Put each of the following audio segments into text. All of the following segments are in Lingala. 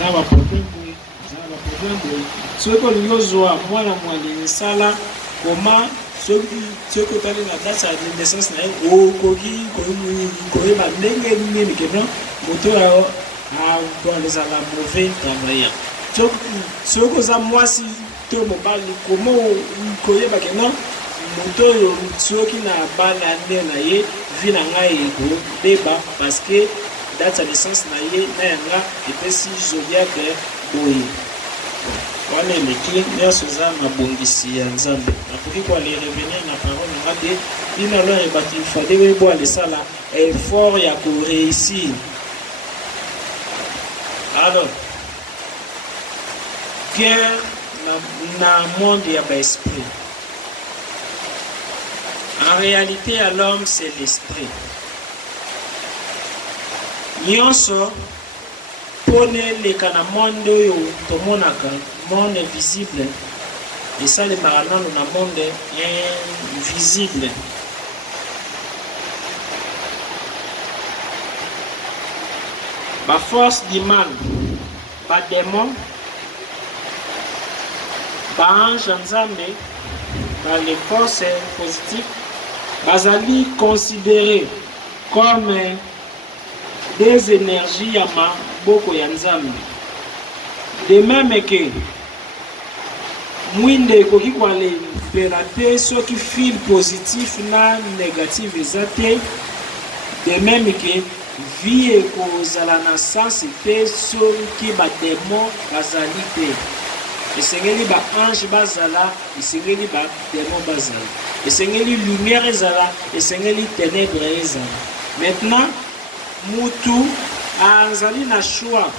za ba problème boye za ba problème boye soko liozwa mwana mwali sala comment soko tali na date de naissance na o koki koyeba ndenge nini keno moto ayo bon les ala mauvais travaillant soko za mwasi to mobali comment koyeba keno moto oyo soki na bala nde na ye vi na ngai ekobeba parce que date ya naissance na ye na yanga epesi zodiaque boye wana eleki nyonso eza na bongisi ya nzambe nakoki koale revenir na parole nanga te bino alo bato ifade webo alesala effort ya koreusir. Alors guerre na monde ya baesprit. En réalité, à l'homme, c'est l'esprit. Nyonso, pone le kana monde yo tomonaka, monde visible. Et ça, le maranano na monde invisible. Ba force du mal, ba démon, ba ange nzambe, ba les forces positives. Bazali considéré comme des énergies ya maboko ya nzambe. De même que mwinde ekoki koalembela te soki fil positif na négatif eza te. De même que vie ekozala na sens te soki badémon bazali te. Esengeli ba ange bazala, esengeli ba démon bazala. Esengeli lumière ezala, esengeli ténèbres ezala. Maintenant, mutu azali na choix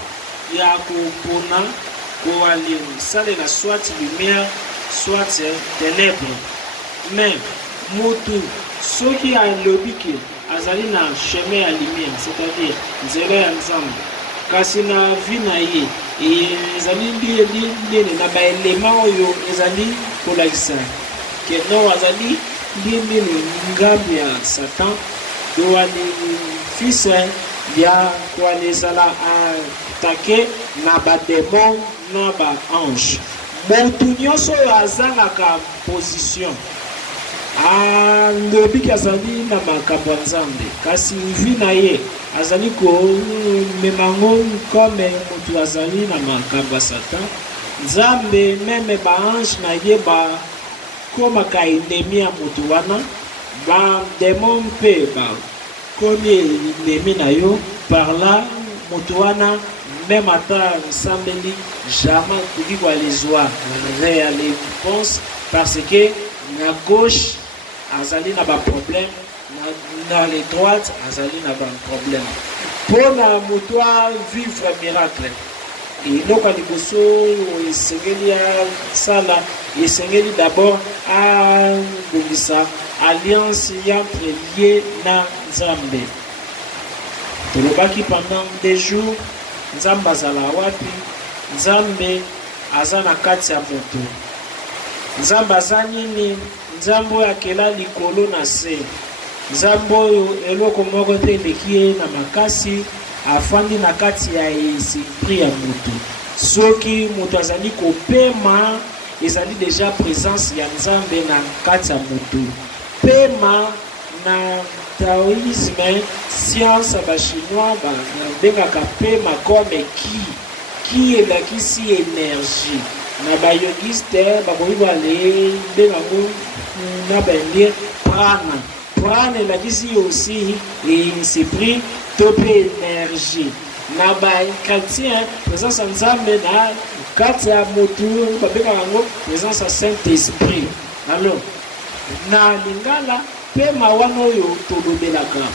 ya kopona koali salela soit lumière, soit ténèbres. Mais mutu soki alobi ke azali na chemin ya lumière, c'est-à-dire nzela ya nzambe, kasi na vie na ye ezali ndenge na baelema oyo ezali kolakisa keno azali ndenge ngambi ya Satan do ali fils ya koali ezala atake na badémon na baange. Motu nyonso oyo azalaka position andobiki azali na makambo ya nzambe kasi vi na ye azali komemango comme motu azali na makambo ya Satan. Nzambe meme baange na ye bakomaka endemi ya motu wana, badémon mpe bakomi endemi na yo. Par là motu wana même ata nsambeli jamais koki koalizwa réelle réponse parce que na gauche azali na ba problème, na les droites azali na ba problème. Pour na moto vivre miracle eloko ya liboso esengeli ya sala esengeli d'abord abongisa alliance ya entre ye na nzambe. Tolobaki pendant des jours nzambe azala wapi, nzambe aza na kati ya moto, nzambe aza nini, nzambe oyo akela likolo na se, nzambe oyo eloko moko te eleki ye na makasi, afandi na kati ya esprit ya moto. Soki moto azali kopema ezali déjà présence ya nzambe na kati ya moto. Pema na taoïsme science ba chinois bengaka pema comme qui elakisi énergie. Na ba yogiste bakoki bale bengango na baindien prana. Prana elakisi aussi esprit to pe énergie. Na ba chrétien présence ya nzambe na kati ya motu babengaka ngo présence ya Saint-Esprit. Alors na lingala pema wana oyo tolobelaka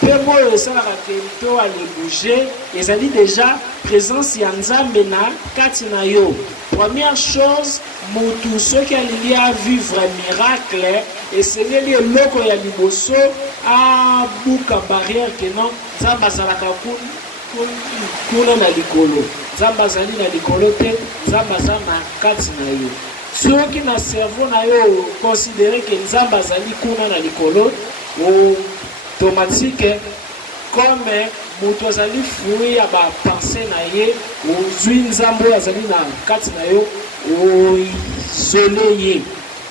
pema oyo esalaka ke to ale bouger ezali déjà présence ya nzambe na kati na yo. Première chose, motu soki alingi a vivre miracle esengeli eloko ya liboso abuka barrière ke non nzambe azalaka kuna na likolo, nzambe azali na likolo te, nzambe aza na kati na yo. Soki na cerveau na yo considérer que nzambe azali kuna na likolo automatique comme moto azali fruit ya ba pensée na ye ozwi nzambe azali na kati na yo ozole ye.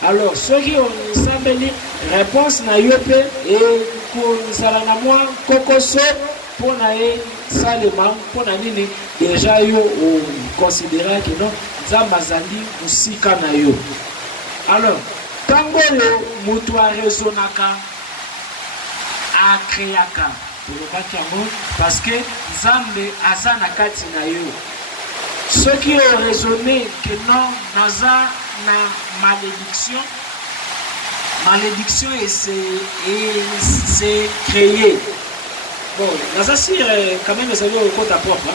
Alors soki osambeli réponse na yo pe ekozala na mwa kokoso mpo na ye salema mpo na nini deja yo oconsidéraki non nzambe azali mosika na yo. Alors ntango oyo moto arezonaka akreaka tolobaki yango parce que nzambe aza na kati na yo. Soki oraisonne que non naza na malédiction, malédiction et c'est créé. Bon, naza sûr quand même ça veut compte à propre.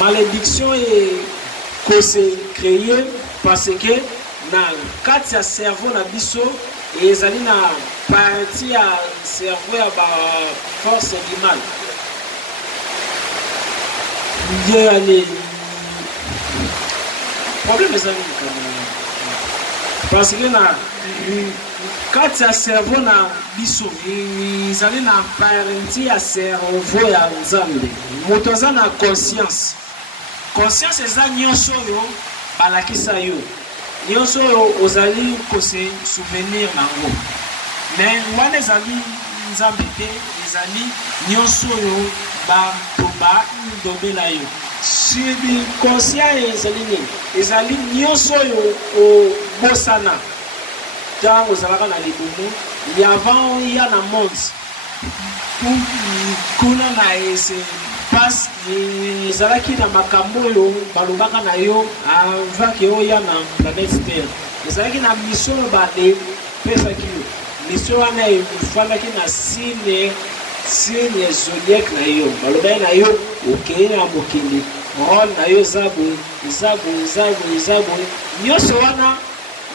Malédiction est que c'est créé parce que na kati ya cerveau na biso ezali na partie ya cerveau ya ba force du mal. Ndiye ali problème ezali parce que na kati ya cerveau na biso ezali na partie ya cerveau ya nzambe. Moto aza na conscience. Conscience eza nyonso oyo balakisa yo. Nyonso oyo ozali kose souvenir nango. Mais wana ezali nzambe te, ezali nyonso oyo batoba ndobela yo. Subconscient ezali nini? Ezali nyonso oyo obosana. Ntango ozalaka na libumu, avant ya na monde. Kuna na ese passe ezalaki na makambo oyo balobaka na yo avant ke oya na planète Terre. Ezalaki na mission bale pesaki yo. Mission wana efandaki na signe zodiaque na yo. Balobaki na yo okeye na mokili. Rôle na yo zaboye. Nyonso wana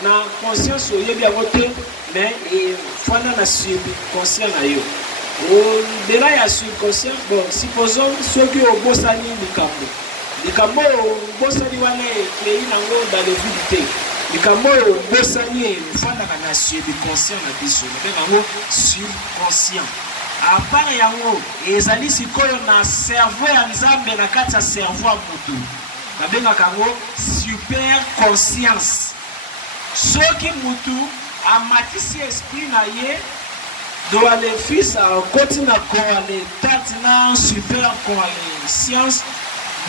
na conscience oyebi yango te, mais efanda na subconscient na yo. Au-delà ya subconscient, bon, supposons soki obosani likambo obosani wana ekei nango dans le vide te. Likambo obosani efandaka na subconscient na biso, nango subconscient. À part yango ezali sikoyo na cerveau ya nzambe na kati ya cerveau ya motu babengaka yango super conscience. Soki motu amatisi esprit na ye doit le fils à continue à na super conscience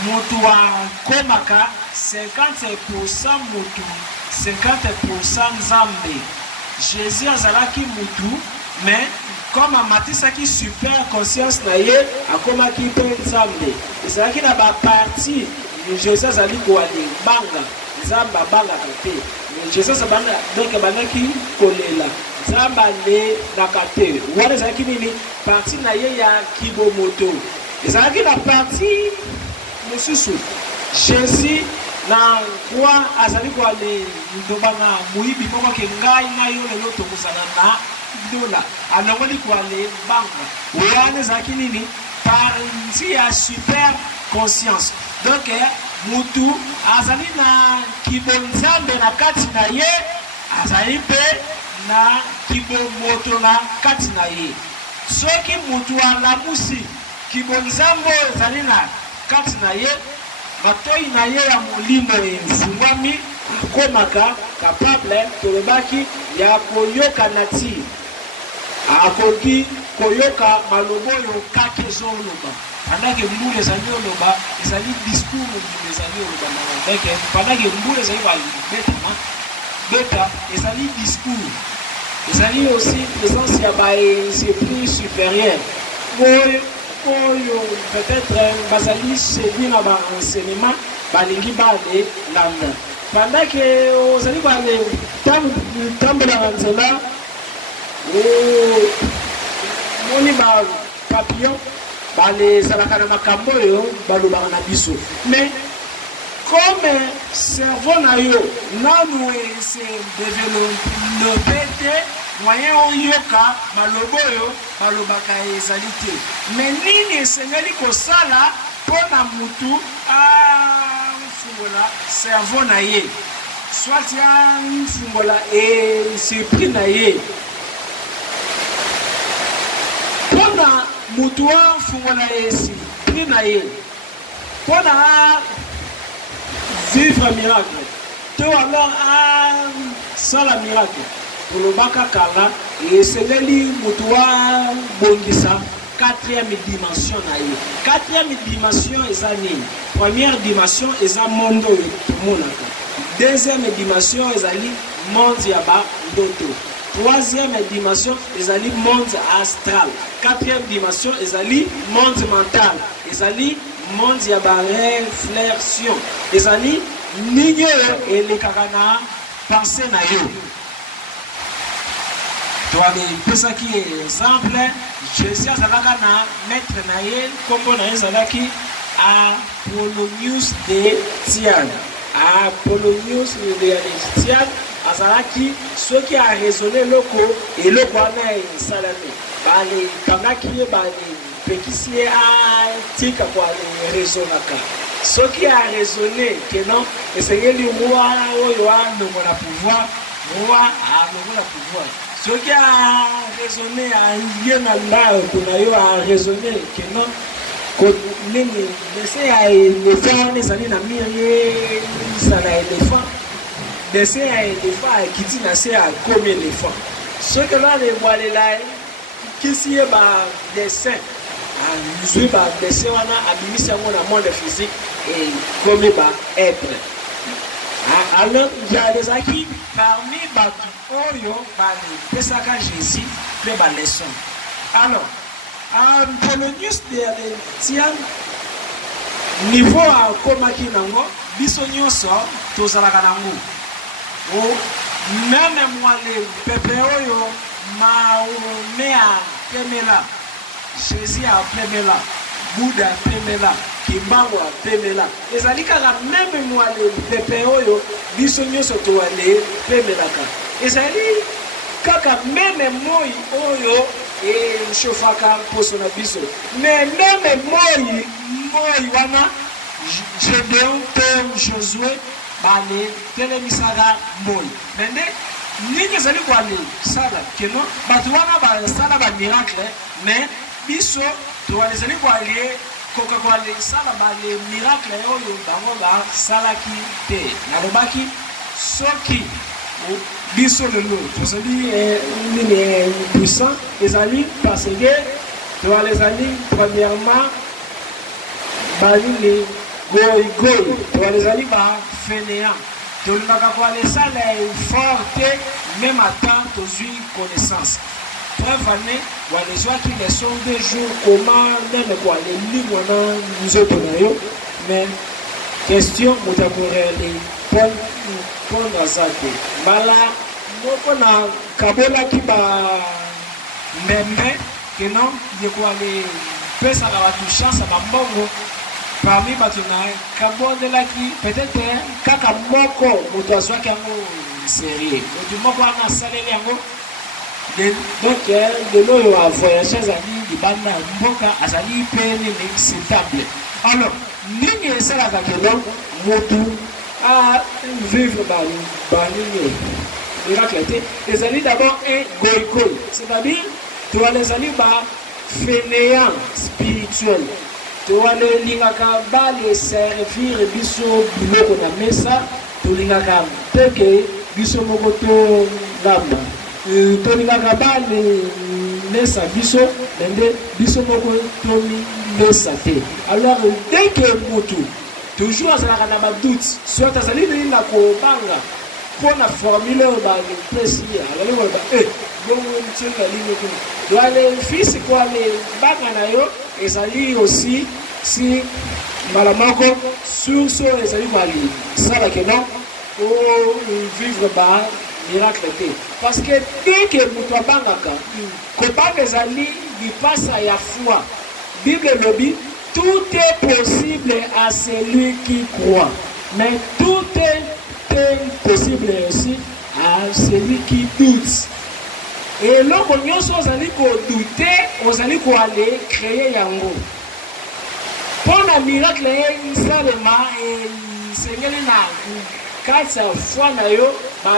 motu a komaka 50% motu 50% nzambe. Jésus azalaki motu mais comme amatisaki super conscience na ye akomaki mpe nzambe. Ezalaki na baparti Jésus azali koale banga nzambe abangaka te. Jésus abandaki kolela nzambe alelaka te. Wana ezalaki nini? Parti na ye ya kibomoto. Ezalaki na parti mosusu Jésus na kwa azali koale ndoba na moyibi moko ke ngai na yo lelo tokozala na dola alongoli koale banga. Wana ezalaki nini? Parti ya super conscience. Donc mutu azali na kibonzambe na kati na ye, azali pe na kibomoto na kati na ye. Soki mutu alamusi kibonzambe ezali na kati na ye, matoi na ye ya molimo efungwami akomaka capable tolobaki ya koyoka na ti. Akoki koyoka malobo oyo kaka ezoloba. Pendant que mbule ezali oloba, ezali discours mbule ezali oloba na ndeke. Pendant que mbule ezali beta, ezali discours. Ezali aussi présence ya ba esprit supérieur. Oyo peut-être bazali séduit na ba enseignement balingi bale landa. Pendant que ozali bale tambola nzela moni ba papillon bale zalaka na makambo oyo balobaka na biso. Mais comme cerveau na yo nanu se développé te moyen oyoka malobo oyo balobaka ezali te. Mais nini esengeli kosala mpona mutu afungola cerveau na ye, soit afungola esprit na ye mpona mutua fungola esi prina ye pona vivre miracle to alors sans la miracle pour le baka kala et c'est li mutua bongisa quatrième dimension na ye quatrième dimension ezani première dimension eza mondo monaka deuxième dimension ezali monde ya ba ndoto troisième dimension ezali monde astral quatrième dimension ezali monde mental ezali monde ya ba réflexion ezali ninyo elekaka na pensée na yo toa qui exemple Jésus azalaka na maître na ye kombo na ye ezalaki Apollonius de Tyane Apollonius de Tyane azalaki soki a raisonné eloko wana esalami bale kangaki ye bale pekisi ye atika kwa raisonnaka soki a raisonné que non esengeli roi oyo anongo na pouvoir roi anongo na pouvoir soki a raisonné ye na ndao kuna yo a raisonné que non nini dese ya éléphant wana ezali na mire ye lisa na éléphant dese ya éléphant akiti na se akomi éléphant soki lwana ebwalela kisi ye badessin azwi badessin wana abimisi yango na monde physique ekomi baêtre alors ezalaki parmi bato oyo bapesaka Jésus mpe baleson alors Apollonius de Tyane niveau akomaki nango biso nyonso tozalaka nango meme mwale pepe oyo Mahomet apemela Jésus apemela Bouddha apemela Kimbangu apemela ezali kaka meme mwale pepe oyo biso nyonso toale pemelaka ezali kaka meme moi oyo eshofaka poso na biso mais meme moi wana Gédéon to Josué bale telemisaka moi mende nini ezali kwale sala keno bato wana basala ba miracle mais biso toale ezali kwale koka kwale sala bale miracle oyo bango basalaki te nalobaki soki biso lelo tozali nini puissant ezali parce que toale ezali premièrement balini goy toale ezali ba fainéant tolingaka koale sala forte même temps tozwi connaissance preuve ane walezwaki leson 2 jours comment nene koale lingwa na nzoto na yo mais question moto akorele pondre aza te mbala moko na kabolaki bameme keno ye koale pesaka bato chance ya bambongo parmi bato na kabondelaki peut-être kaka moko moto azwaki yango serie moto moko wana asaleli yango donc lelo oyo avoyage azali libanda ya mboka azali mpe nini stable alors nini esalaka keno motu vivre banini miracle te ezali d'abord un goïgoï c'est-à-dire toale ezali ba fainéant spirituel toale lingaka bale servir biso biloko na mesa tolingaka mpeke biso moko tolamba tolingaka bale mesa biso mende biso moko tomimesa te alors dès que motu toujours azalaka na badoute soit azali nini na kobanga mpona formule oyo bapesi ye azali koloba bongo mtieli alingi kuna doale fils koale banga na yo ezali aussi si mbala moko source oyo ezali koali sala ke non ovivre ba miracle te parce que dès que moto abangaka kobanga ezali lipasa ya foi bible elobi tout est possible à celui qui croit. Mais tout est possible aussi à celui qui doute. Et lorsqu'on allons douter, on allons aller créer yango. Pour le miracle, seulement, Seigneur n'a quatre fois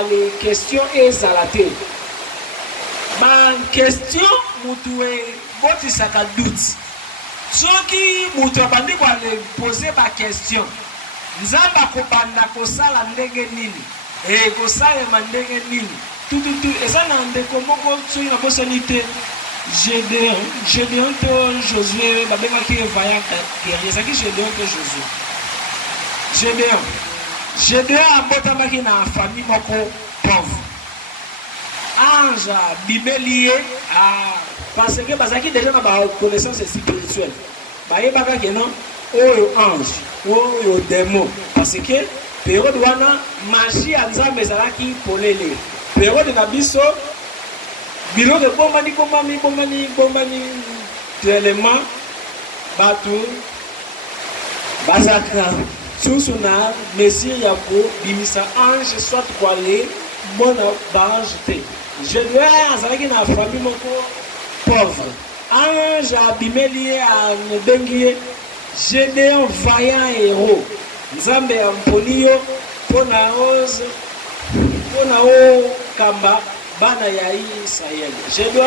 les questions et zalaté. Ma question, botisaka doute soki moto abandi koale poser ba question nzambe akobanda kosala ndenge nini kosalema ndenge nini tututu eza na ndeko moko soki nabosani te Gédéon to Josué babengaki vaillant guerrier ezalaki Gédéon to Josué Gédéon abotamaki na famille moko pauvre ange bibeli ye parce que bazalaki déjà na baconnaissance spirituelle bayebaka ke non oyo ange oyo démon parce que période wana magie ya nzambe ezalaki polele période na biso biloko ebombani tellement bato bazaka susu na mesure ya kobimisa ange soit koale mona baange te Gédéon azalaki na famille moko pauvre ange abimeli ye abengi ye Gédéon vaillant héros nzambe amponi yo mpona okamba bana ya Israël Gédéon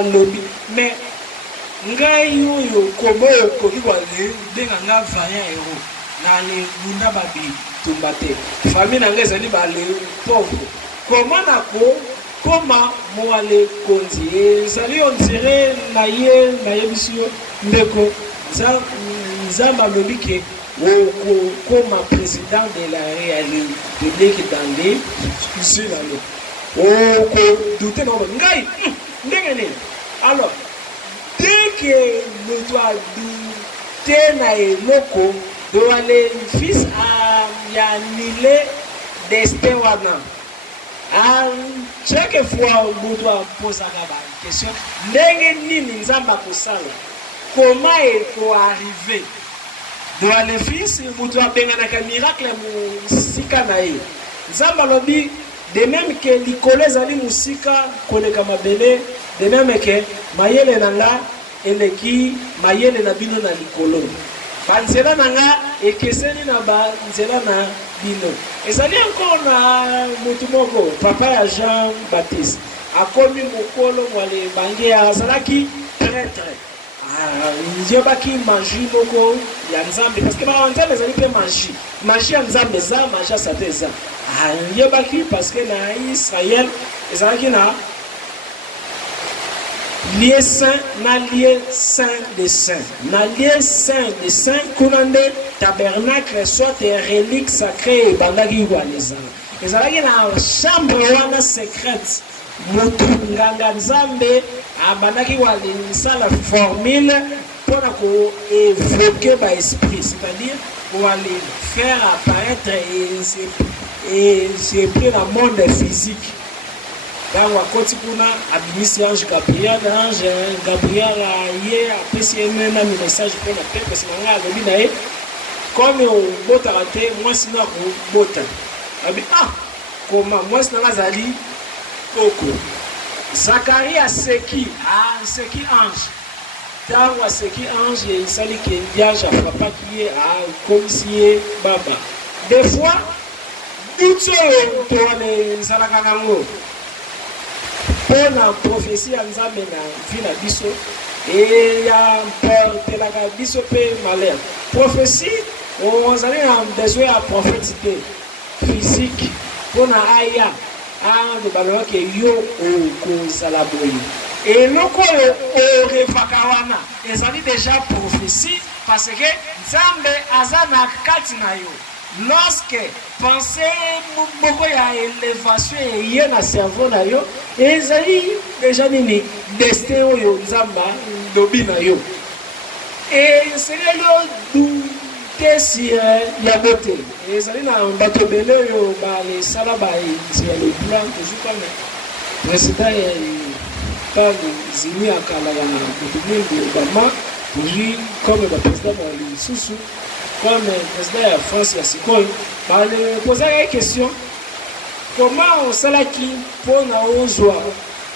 alobi mais ngai oyo komo okoki kobenga nga vaillant héros na le bunda babitumba te famille na ngai ezali bale pauvre koma nako koma moale konzi ezali ondire nayebisi yo ndeko nzambe alobi ke okokoma président de la république dans les usines alo okodute na obo ngai ndenge nini alors dès que moto adute na eloko doale fils ya nile destin wana chaque fois moto aposaka baquestion ndenge nini nzambe akosala comment ekoarrive doale fils moto abenganaka miracle mosika na ye nzambe alobi de même que likolo ezali mosika koleka mabele de même que mayele na nga eleki mayele na bino na likolo banzela na nga ekeseni na banzela na bino ezali encore na motu moko papa ya Jean Baptiste akomi mokolo mwale bange azalaki prêtre yebaki magie moko ya nzambe parce que nzambe ezali mpe magie ya nzambe eza magie ya satan eza yebaki parce que na Israël ezalaki na lieu saint na lieu saint de saint na lieu saint de saint kuna nde tabernacle soit relique sacrée ebandaki koalezala ezalaki na chambre wana secrète motu nganga nzambe abandaki koalisala formule mpona koévoquer baesprit c'est-à-dire koale faire apparaître esprit na monde physique ntango akoti kuna abimisi ange Gabriel ye apesi ye na message mpona pepe nsima ngai alobi na ye comme obotaka te mwasi na akobota abi koma mwasi nanga azali koko Zacharie aseki ange ntango aseki ange esali ke ndiage afrapaki ye akomisi ye baba des fois duti oyo towana ezalaka nango mpona prophétie ya nzambe na vi na biso eya portelaka biso mpe malheur prophétie ozali na besoin ya prophète te physique mpona aya de balobaki yo okozala boye eloko oyo orevaka wana ezali déjà prophétie parce que nzambe aza na kati na yo lorsque pensée moko ya élévation eye na cerveau na yo ezali déjà nini destin oyo nzambe lobi na yo eseleli odute si ya bote ezali na bato ebele oyo balesala bainzi ya leplan toujours comme président ya États-Unis akala ya moto mingi Obama toujours comme baprésident ya lisusu comme président ya France ya sikoyo balepozaka question comment osalaki mpona ozwa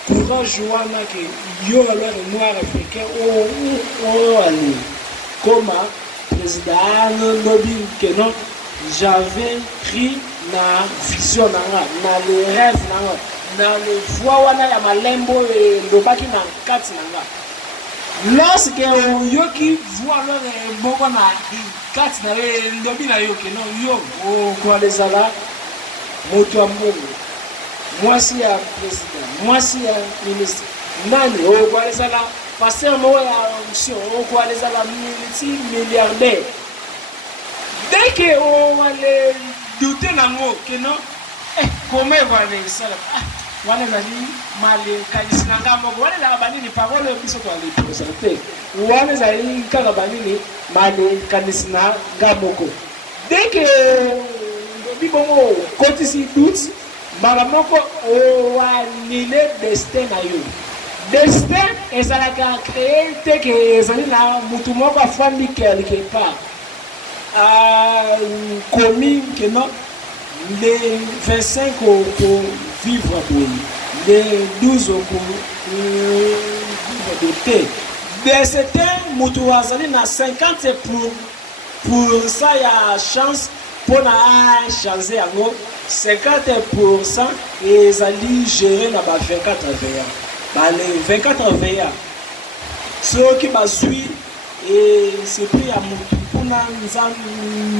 courage wana ke yo alors noir africain oali comme président lobi que non j'avais pris la vision na le rêve na le voix wana ya malembo elobaki na kati na nga lorsque yoki voit le bongo na kati na lobi na yoki non yo kwa lezala moto ambongo mwasi ya président mwasi ya ministre nani kwa lezala passer mo ya mission kwa lezala multi-milliardaire dès que on va les douter nango que non comment va les ça wana zali male kanisa ngambo wana la banini parole biso to ali présenter wana zali kaka banini male kanisa ngambo dès que bibongo côté si doute maramoko o anile destin na yo destin ezalaka créer te que ezali na mutu moko afandi quelque part commis que non les 25 pour vivre pour les 12 pour vivre de thé. De certains moutouazali na 50 pour ça il y a chance pour na changer en 50% et zali gérer na ba 24 veya. Ba les 24 veya. Ceux qui bazui et c'est pris à mutu pour na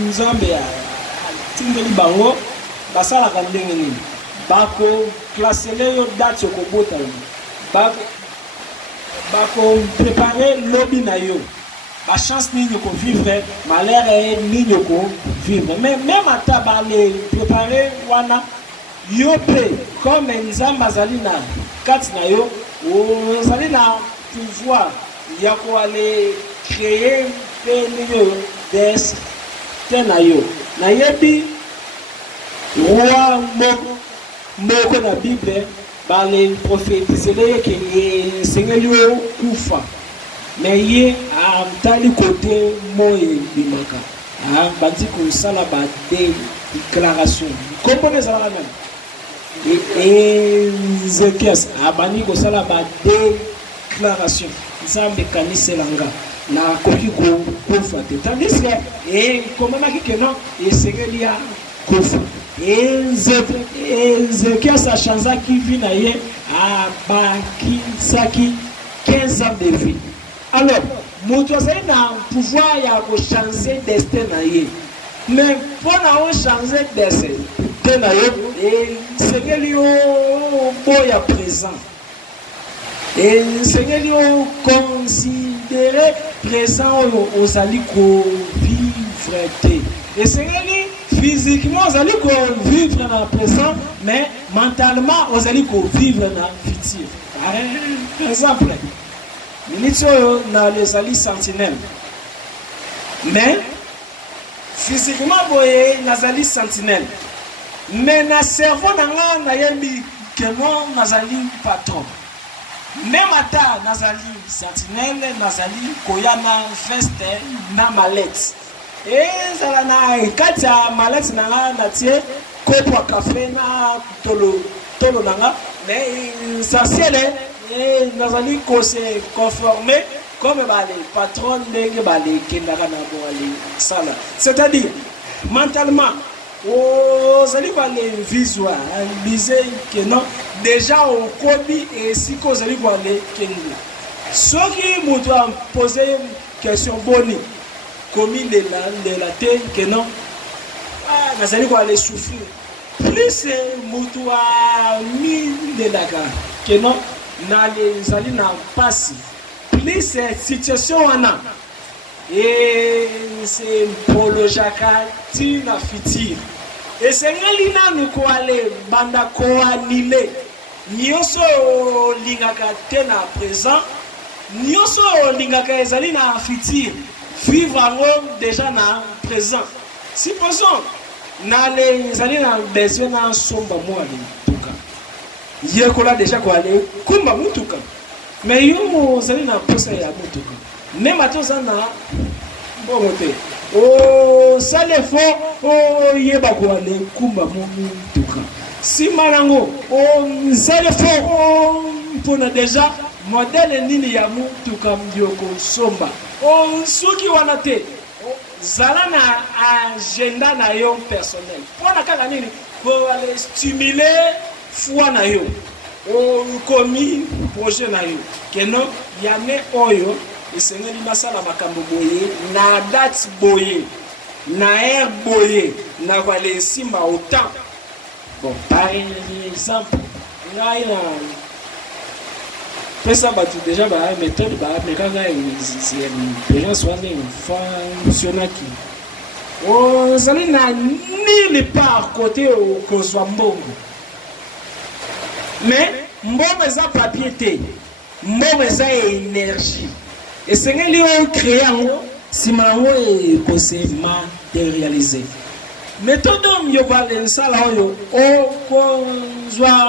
nzambe ya tindeli bango basala ka ndenge nini bako classer yo date ko bota bako préparer lobby na yo ba chance nini ko vivre malheur et nini ko vivre mais même ata ba les préparer wana yo pe comme nzamba zali na kati na yo zali na pouvoir ya ko aller créer des tenayo na yebi roi moko na Bible ba le prophétiser que Seigneur yo kufa mais ye a tali côté moye bimaka bandi ko sala ba déclaration comprenez ça même et Zekias abani ko sala ba déclaration nzambe kanisa langa na koki ko kufa tandis que et comment que non et Seigneur ya kufa et Zekias a changé qui vit na ye a baki saki 15 ans de vie. Alors moto c'est na pouvoir ya ko changer destin na ye mais pour na on changer destin na ye et Seigneur yo boya présent et Seigneur yo considérer présent aux alliés vivre et Seigneur physiquement aux alliés vivre dans le présent mais mentalement aux alliés vivre dans le futur. Par exemple minute dans les alliés sentinelles mais physiquement boye dans alliés sentinelles mais na cerveau na yembi que non nazali patron. Même ata nazali sentinelle nazali koyama veste na mallette et ça na kata mallette na tie kopo café na tolo nanga mais essentiel et nazali ko se conformer comme les patrons ndenge bale kendaka na bo ali sala c'est-à-dire mentalement aux alliés les visuels lisez que non déjà au kobi et si cause alliés les kenga ceux qui m'ont posé question boni comme la tête que non les alliés les souffrir plus mutua mi de la que non na les alliés na passe plus situation wana et c'est pour le jacques tina fitir et c'est rien nous ko aller banda ko anile nyoso lingaka tena présent nyoso lingaka ezali na fitir vivre en déjà na présent supposons na les ezali na besoin na somba moi tuka yekola déjà ko aller kumba mutuka mais yo ezali na posa ya mutuka même atozana bomote oh ça le faut oh yeba ko ale kumba mutuka si marango oh ça le faut oh pona déjà modèle nini ya mutuka mdioko somba oh soki wana te zala na agenda na yo personnel pona kaka nini pour aller stimuler foi na yo commis projet na yo keno yane oyo esengeli masala makambo boye na date boye na air boye na vale simba autant. Bon, par exemple, ngai na pesa batu déjà ba méthode ba mais quand les gens sont en fonctionnaki zali na nulle part côté au Kozwambongo. Mais mbongo eza papier te, mbongo eza énergie. Et c'est ce qu'on crée en haut, si on se matérialiser. Méthode de ça là, on voit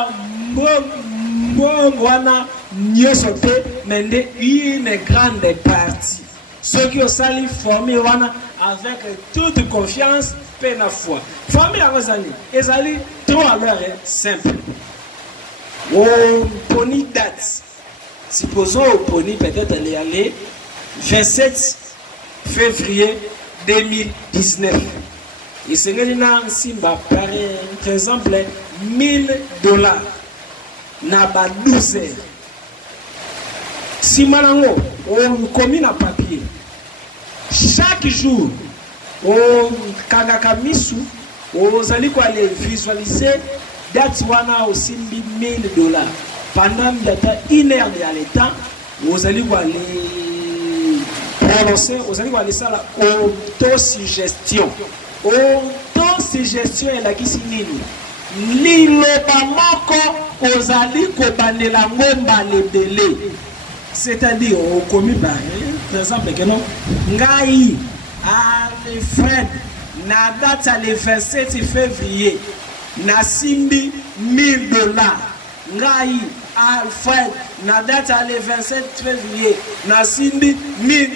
une grande partie. Ceux qui ont sali formé avec toute confiance, peine à foi. Formé à vos années, ils allaient trop à l'heure simple. On poni date. Supposons au poni peut-être aller aller 27 février 2019. Et c'est par exemple $1000 na ba 12 heures. Si malango on commis na papier chaque jour on kangaka misu on allait quoi les visualiser date wana aussi $1000 pendant une heure de l'état vous allez quoi les prononcer vous allez quoi les ça la autosuggestion est la qui signifie liloba moko ozali kobandela ngomba lebele. C'est-à-dire au commis par exemple que non ngai Alfred na date le 27 février na simbi $1000 ngai Alfred na date le 27 février na simbi $1000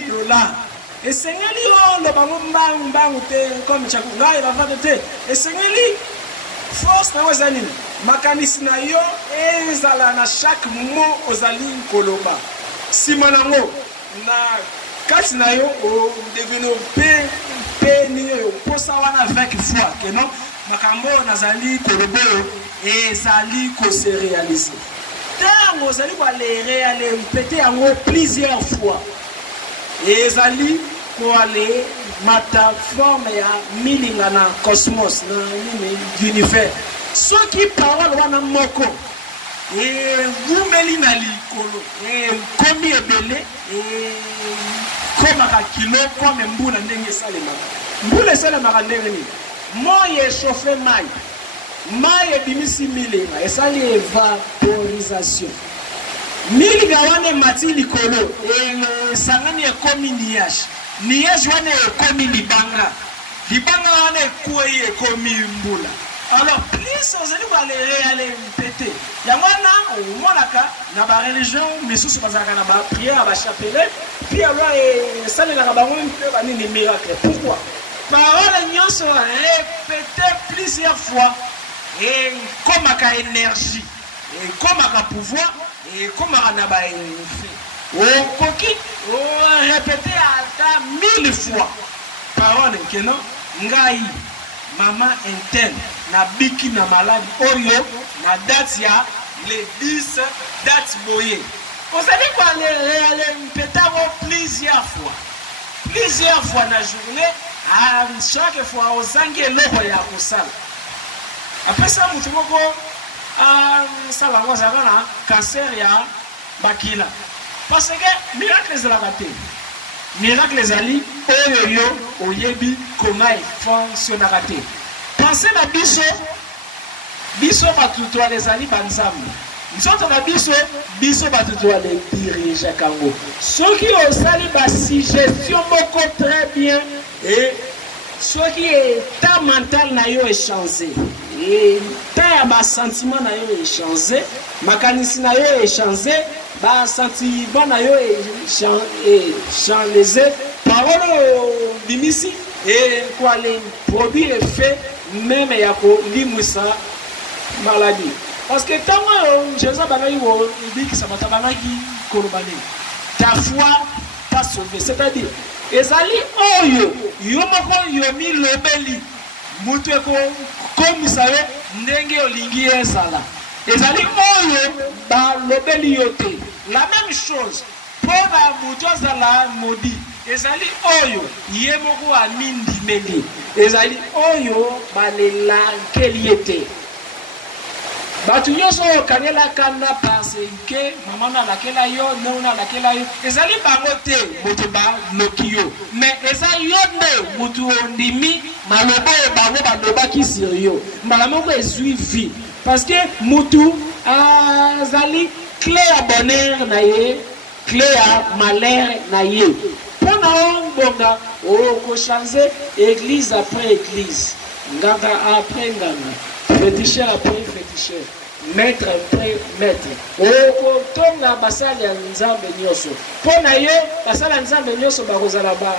et sengeli le bango mbang te comme chaque ngai la vente te et sengeli force na wazani makanisi na yo ezala na chaque mot ozali koloba simanango na kati na yo o développer ni yo posa wana avec foi que non makambo nazali koloba ezali ko se réaliser tant ozali ko les répéter yango plusieurs fois ezali ko aller mata forme ya milinga na cosmos na univers ce qui parole wana moko et vous melina likolo et komi ebele et koma ka kilo comme mbula ndenge salema mbula salema ndenge ni moye chauffer mai ebimisi milinga esali evaporisation milinga wana mati likolo et sangani ekomi niage wana ekomi libanga wana ekoyi ekomi mbula. Alors plus vous allez aller péter yangwana monaka na ba religion misusu bazaka na ba prière ba chapelet puis alors ça ne la bango pe ba ni miracle. Pourquoi parole nyonso répéter plusieurs fois et comme ka énergie et comme ka pouvoir et comme na ba effet koki répéter à 1000 fois parole que non ngai maman interne na biki na malade oyo na date ya le 10 date boye. Vous savez quoi les pétavo plusieurs fois na journée à chaque fois aux angelo ya kosala. Après ça mutu moko sala ngoza na cancer ya bakila. Parce que miracle za la bate. Miracle ezali oyo oyebi comment fonctionne la bate. Pensez na biso batutu ezali banzambe. Nzoto na biso batutu les dirige kango. Ceux qui osali ba suggestion moko très bien et ceux qui état mental na yo est changé. Et ta ba sentiment na yo est changé, makanisi na yo est changé, ba sentiment na yo est changé. Parole dimisi et quoi les produits effets même ya ko limwisa maladie. Parce que tant que Jésus dit que ça m'a tabanaki kolobani. Ta foi pas sauvée, c'est-à-dire ezali oyo yomoko yomi lobeli mutu ko comme vous savez ndenge olingi ezala ezali oyo balobeli yo te. La même chose mpona moto azala modi ezali oyo ye moko amindimeli, ezali oyo balelankeli ye te. Bato nyonso oyo okangelaka na parce ke mama nalakela yo neu nalakela yo ezali bango te moto baloki yo, mais eza yo nde moto ondimi maloba oyo bango balobaki sur yo, mbala moko ezwi vie parce que moto azali clé ya bonheur na ye, clé ya malheur na ye. Mpona obonga okochange église après église, nganga après nganga, féticheur après féticheur, maître après maître, okotonga basali ya nzambe nyonso. Mpona yo basali ya nzambe nyonso bakozala ba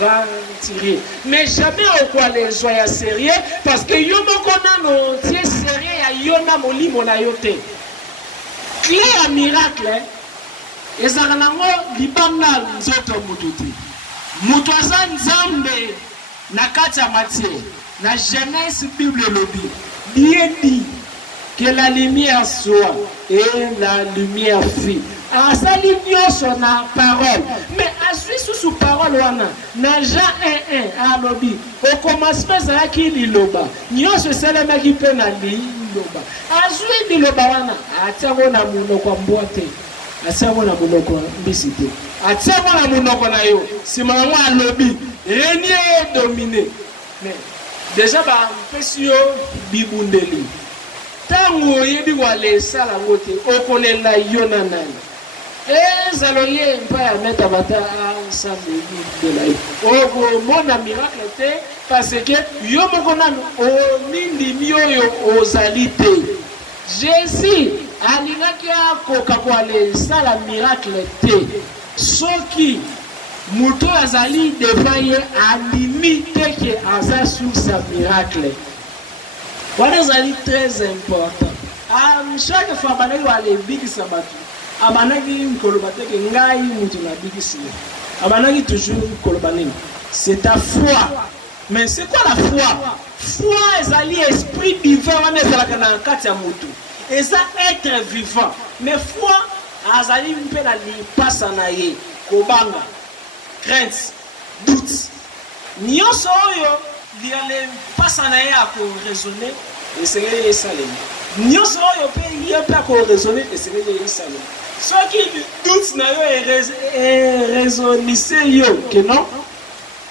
aventurier, mais jamais okoala ezwa ya sérieux parce que yo moko nano tie sérieux ya yo na molimo na yo te. Clé ya miracle ezala nango libanda nzoto mutu te. Mutu aza nzambe na kati ya Matthieu, na Genèse Bible lobi, Dieu dit que la lumière soit et la lumière fit. Asali nyonso na parole, mais asui sous parole wana na Jean 1:1 alobi au commencement ezalaki liloba, nyonso esalemaki mpe na liloba. Azwi liloba wana atiango na monoko ya mbwa te, atiango na monoko ya mbisi te, atiango na monoko na yo, nsima yango alobi eni domine. Mais déjà bampesi yo bibundeli, ntango oyebi walesala yango te okolela yo na nani. Ezalo ye mpa ya meta bata ensemble de la vie. Mona miracle te parce que yo moko nanu onindimi oyo ozali te. Jésus alingaki akoka koalesala miracle te soki moto azali devant ye alimi te ke aza sur sa miracle. Wana ezali très important. Chaque fois banaki walebikisa bato abanaki nkoloba te ke ngai mutu na bikisi, abanaki toujours nkoloba nini, c'est ta foi. Mais c'est quoi la foi? Foi ezali esprit vivant wana ezalaka na kati ya mutu, eza être vivant. Mais foi azali mpe na lipasa na ye, kobanga, crainte, doute, nyonso oyo lipasa na ye akoraisonner esengeli esalema, nyonso oyo mpe ye mpe akoraisonner esengeli esalema. Soki doute na yo raisonnise yo que non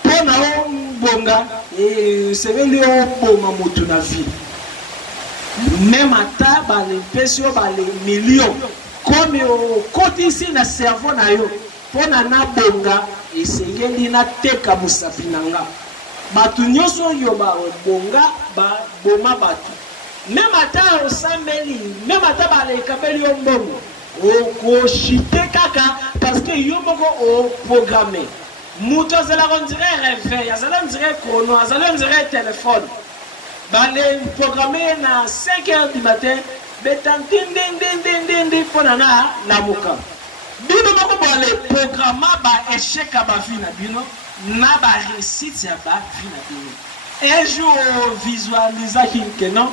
pona o bonga esengeli oboma motu na vie. Même ata balempesi yo bale million comme okotisi na cerveau na yo pona na bonga esengeli nateka mosapi na nga. Bato nyonso oyo babonga baboma bato, même ata osambeli, même ata balekabeli yo mbongo okoshite kaka parce que yo moko oprogramme. Mutu azala on dirait réveil, azala on dirait chrono, azala on dirait téléphone. Bale programme na 5 heures du matin, betantindindindindindi pona na lamuka. Bino moko bale programme ba échec ba vie na bino, na ba réussite ya ba vie na bino. Un jour visualisaki que non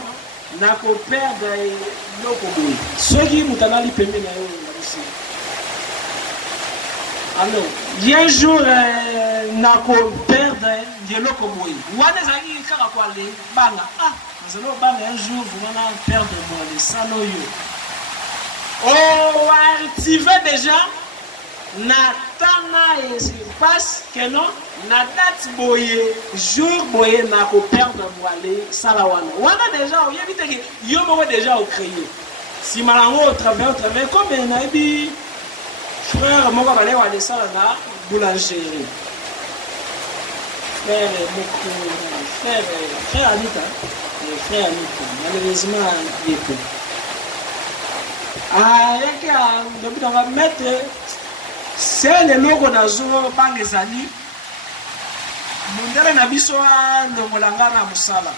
na ko perdre loko boy soki mutanali pembe na yo ngisi. Alors un jour na ko perdre loko boy wana zali kaka kwa le banga zelo banga un jour vous na perdre moi le salo yo activé déjà na tana et se passe que non na date boye jour boye na ko perdre voilé sala wana déjà on y évite que yo moko déjà au créer si malango au travers comme na bi frère moko balé wa sala na boulangerie frère Anita malheureusement il est yake ndobi na mettre c'est le logo na zo bangezali mundele na biso ndongolanga na musala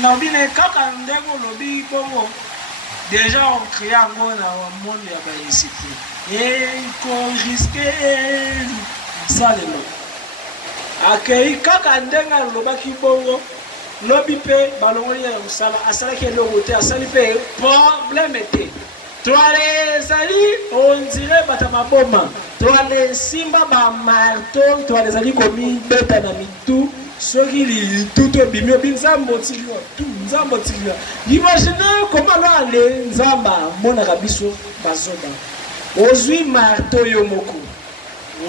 na obine kaka ndengo lobi bongo déjà on crée ngo na monde ya ba ici et qu'on risquer ça le akei kaka ndenga lobaki bongo lobi pe balongoli ya musala asala ke logote asali pe problème te toale zali on dirait batama boma toale simba ba marteau toale zali komi beta na mitu soki li tuto bimio binzambo tilwa tu nzambo tilwa imagine comment là les nzamba mona kabiso bazoba ozui marteau yo moko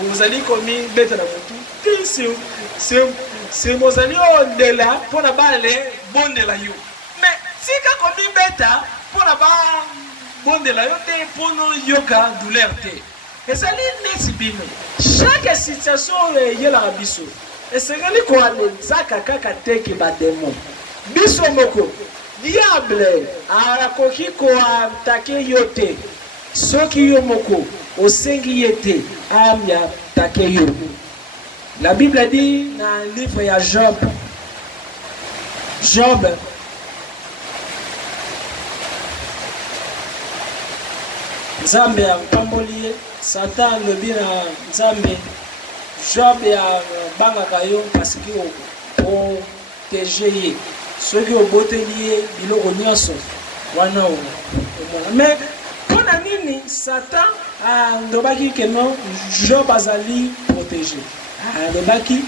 vous allez komi beta na mutu c'est mozali on de là pour la balle bon de la yo mais si ka komi beta pour la balle bon de la yo te pour no yoka douleur te et ça li nesibino chaque situation y la biso et c'est que ko ale zaka kaka te ki ba démon biso moko diable a koki ko attaquer yote soki yo moko osengi yete amya take yo. La Bible dit dans le livre de Job, Nzambe akamboli Satan lobi na Nzambe Job ya bangaka yo parce que o protéger soki oboteli biloko nyonso wana o mais pona nini Satan ndobaki que non Job azali protégé. Alebaki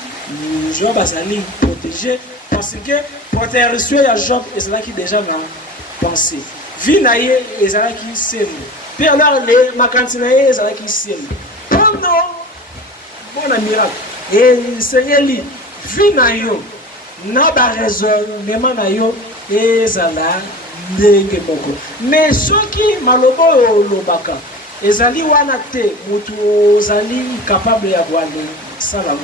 Job azali protégé parce que protection ya Job ezalaki déjà na pensée vie na ye ezalaki semble puis alors les makanti na ye ezalaki semble pendant bon miracle et seigneli vie na yo na ba raisonnement na yo ezala ndenge moko mais soki malobo lobaka ezali wana te mutu ozali capable ya kwale Salomon.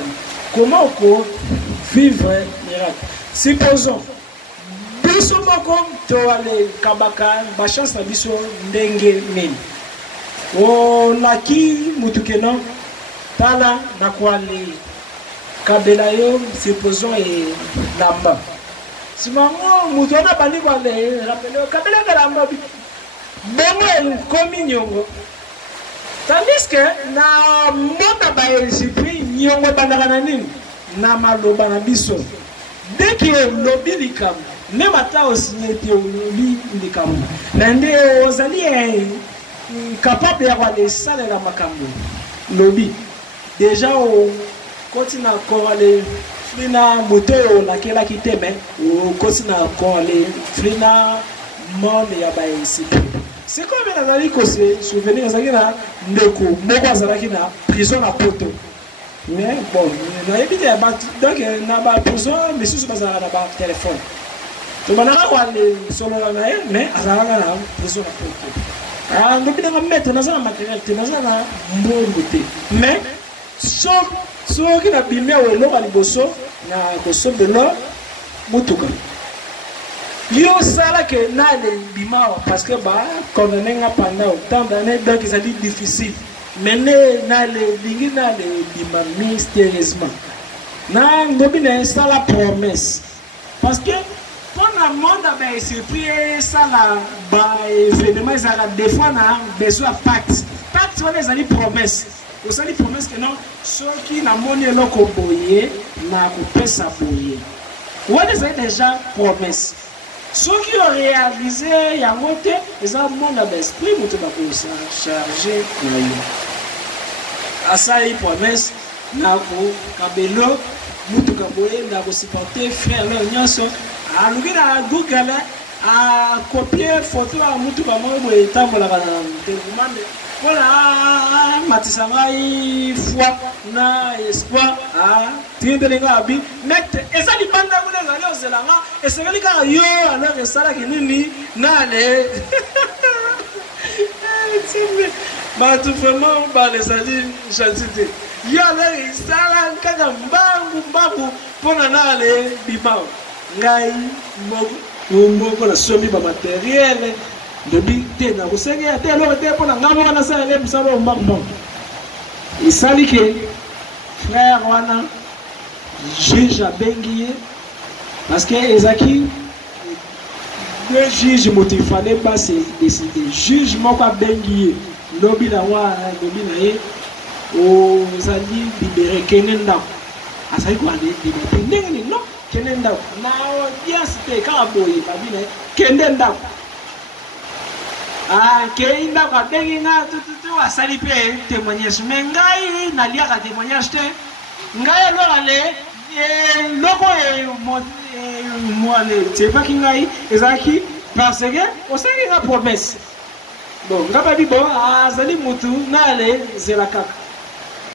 Comment on peut vivre miracle? Supposons, biso moko toale kabaka, ba chance na biso ndenge nini. O laki mutukeno tala na kwale kabela yo supposons e lamba. Simango mutu na bali kwale rappelé kabela lamba bongo komi nyongo. Tandis que na monde ba esprit nyongo bandana nini na maloba na biso dès que lobi likam ne mata osinyete lobi likam na nde ozali capable ya kwa desala la makambo lobi déjà o continue encore les flina moto la kela kiteme o continue encore les flina monde ya ba esprit. C'est comme les amis qui se souviennent des amis là, ndeko, moko azalaki na prison na poto. Mais bon, na ebite donc na ba prison, mais sous bazala na ba téléphone. To banaka kwa le solo na ye, mais azalaka na prison na poto. Ah, ndoki na mettre na za matériel, te na za na mbongo te. Mais so ki na bimé o elo ba liboso na ko sombelo mutuka. Yo sala que na le bimao parce que ba condamné pendant autant d'années donc ça dit difficile mais na le lingi na le bima mystérieusement na ngobi na sala promesse parce que pour la monde ba surpris ça la ba événement ça la des fois na besoin pacte on les ali promesse vous allez promesse que non ceux qui na moni eloko boye na kopesa boye on les a déjà promesse. Ceux qui ont réalisé yango te eza monde d'esprit mutu ba ko charger na yo asali promesse na ko kabelo mutu ka boye na ko supporter frère leur nyonso aluki na Google a copier photo ya mutu ba mo boye tambola na télécommande voilà matisangai foi na espoir tindelenga abi mette ezali banda kuna zali ozelanga esengeli ka yo alors esala kinini nale ma tout vraiment ba les ali chantité yo alors esala kaka mbangu pona nale bimao ngai moko na somi ba matériel Dobi te na kusenge te lo te pona ngamo kana sa le musalo mbambo. Isali ke frère wana juge abengiye parce que ezaki le juge motifane pas c'est décider juge moko abengiye lobi na wa lobi na ye o zali libéré kenenda asali ko ale libéré ndenge non kende ndako na audience te kaka boye babina kende ndako ke ndako abengi nga tututu asali pe témoignage mais ngai naliaka témoignage te ngai alorale loko moale tepaki ngai ezalaki parce que osengi nga promesse bon nga babi bon azali mutu nale zela kaka